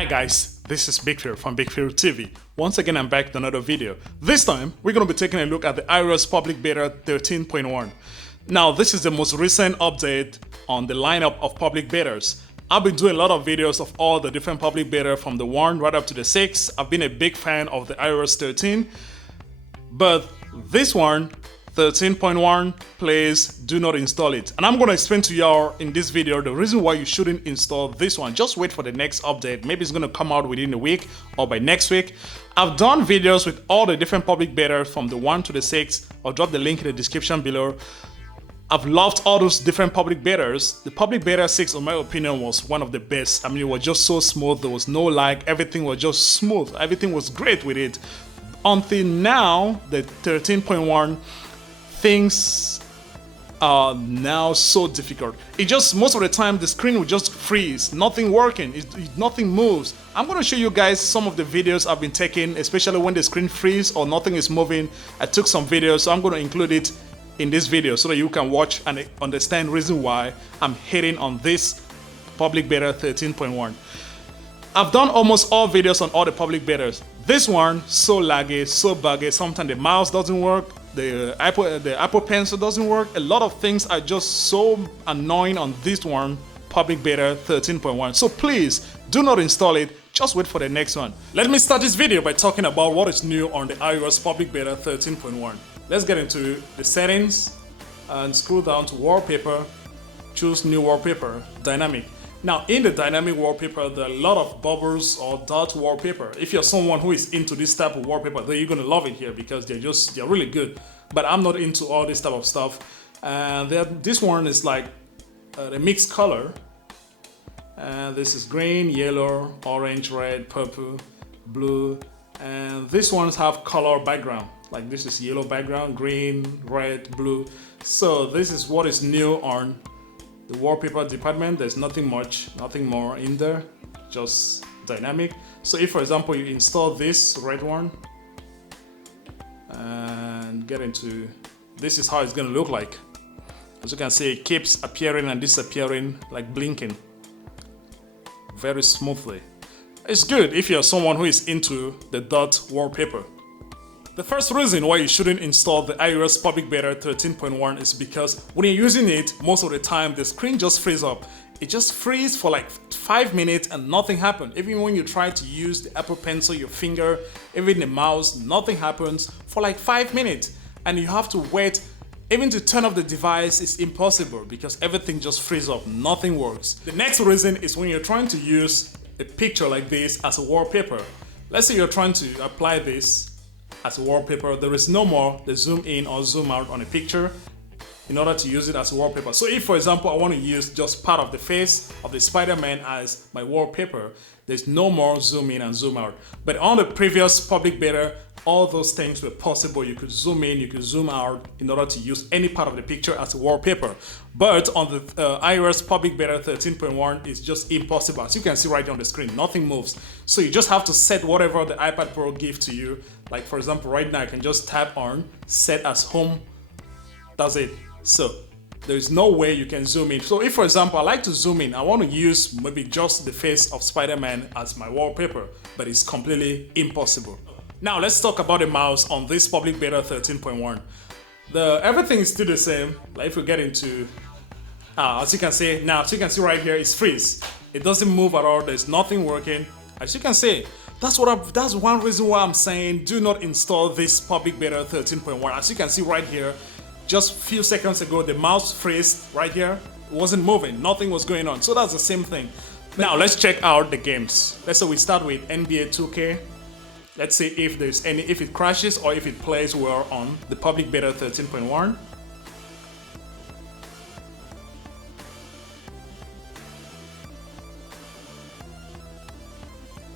Hi guys, this is Big Phil from Big Phil TV. Once again, I'm back with another video. This time, we're going to be taking a look at the iOS Public Beta 13.1. Now, this is the most recent update on the lineup of public betas. I've been doing a lot of videos of all the different public beta from the 1 right up to the 6. I've been a big fan of the iOS 13, but this one, 13.1, please do not install it. And I'm going to explain to y'all in this video the reason why you shouldn't install this one. Just wait for the next update. Maybe it's going to come out within a week or by next week. I've done videos with all the different public betas from the 1 to the 6. I'll drop the link in the description below. I've loved all those different public betas. The public beta 6, in my opinion, was one of the best. I mean, it was just so smooth. There was no lag. Everything was just smooth. Everything was great with it. Until now, the 13.1, things are now so difficult. It just, most of the time, the screen will just freeze. Nothing working. Nothing moves. I'm going to show you guys some of the videos I've been taking, especially when the screen freezes or nothing is moving. I took some videos, so I'm going to include it in this video so that you can watch and understand the reason why I'm hating on this public beta 13.1. I've done almost all videos on all the public betas. This one, so laggy, so buggy. Sometimes the mouse doesn't work, the Apple Pencil doesn't work. A lot of things are just so annoying on this one, public beta 13.1. So please do not install it. Just wait for the next one. Let me start this video by talking about what is new on the iOS public beta 13.1. Let's get into the settings and scroll down to wallpaper. Choose new wallpaper, dynamic. Now in the dynamic wallpaper, there are a lot of bubbles or dot wallpaper. If you're someone who is into this type of wallpaper, then you're gonna love it here because they're really good. But I'm not into all this type of stuff. And this one is like the mixed color. And this is green, yellow, orange, red, purple, blue. And these ones have color background. Like this is yellow background, green, red, blue. So this is what is new on the wallpaper department. There's nothing much, nothing more in there, just dynamic. So if, for example, you install this red one and get into, this is how it's gonna look like. As you can see, it keeps appearing and disappearing, like blinking very smoothly. It's good if you're someone who is into the dot wallpaper. The first reason why you shouldn't install the iOS Public Beta 13.1 is because when you're using it, most of the time the screen just freezes up. It just freezes for like 5 minutes and nothing happens. Even when you try to use the Apple Pencil, your finger, even the mouse, nothing happens for like 5 minutes. And you have to wait. Even to turn off the device is impossible because everything just freezes up, nothing works. The next reason is when you're trying to use a picture like this as a wallpaper. Let's say you're trying to apply this as a wallpaper. There is no more the zoom in or zoom out on a picture in order to use it as a wallpaper. So if, for example, I want to use just part of the face of the Spider-Man as my wallpaper, there's no more zoom in and zoom out. But on the previous public beta, all those things were possible. You could zoom in, you could zoom out in order to use any part of the picture as a wallpaper. But on the iOS public beta 13.1, it's just impossible. As you can see right on the screen, nothing moves. So you just have to set whatever the iPad Pro gives to you. Like for example, right now I can just tap on set as home. That's it. So there is no way you can zoom in. So if, for example, I like to zoom in, I want to use maybe just the face of Spider-Man as my wallpaper, but it's completely impossible. Now let's talk about the mouse on this public beta 13.1. Everything is still the same. Like if we get into, as you can see right here, it's freeze. It doesn't move at all. There's nothing working. As you can see, that's one reason why I'm saying do not install this public beta 13.1. As you can see right here, just a few seconds ago, the mouse froze right here. It wasn't moving. Nothing was going on. So that's the same thing. Now let's check out the games. Let's say we start with NBA 2K. Let's see if if it crashes or if it plays well on the public beta 13.1.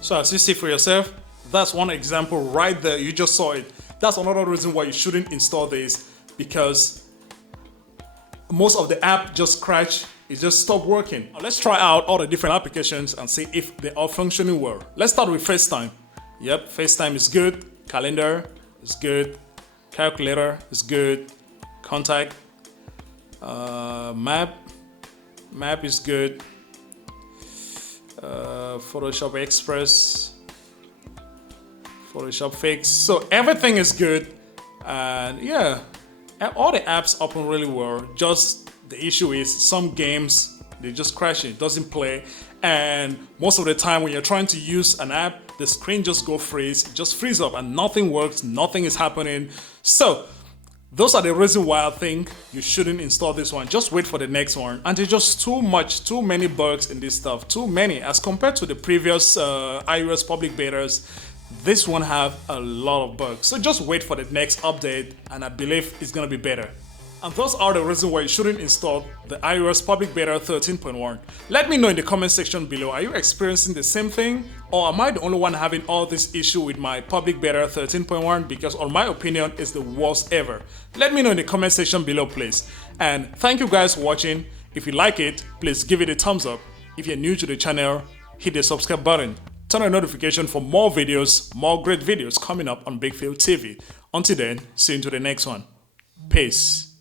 So as you see for yourself, that's one example right there. You just saw it. That's another reason why you shouldn't install this, because most of the app just crash. It just stopped working. Now let's try out all the different applications and see if they are functioning well. Let's start with Facetime. Yep, Facetime is good. Calendar is good. Calculator is good. Contact. Map is good. Photoshop Express, Photoshop Fix. So everything is good, and yeah, all the apps open really well. Just the issue is some games, they just crash, it doesn't play, and most of the time when you're trying to use an app, the screen just just freeze up, and nothing works, nothing is happening. So those are the reasons why I think you shouldn't install this one. Just wait for the next one. And there's just too many bugs in this stuff. Too many. As compared to the previous iOS public betas, this one have a lot of bugs. So just wait for the next update, and I believe it's gonna be better. And those are the reasons why you shouldn't install the iOS public beta 13.1. Let me know in the comment section below, are you experiencing the same thing? Or am I the only one having all this issue with my public beta 13.1? Because on my opinion, it's the worst ever. Let me know in the comment section below, please. And thank you guys for watching. If you like it, please give it a thumbs up. If you're new to the channel, hit the subscribe button. Turn on notification for more videos, more great videos coming up on Big Phil TV. Until then, see you into the next one. Peace.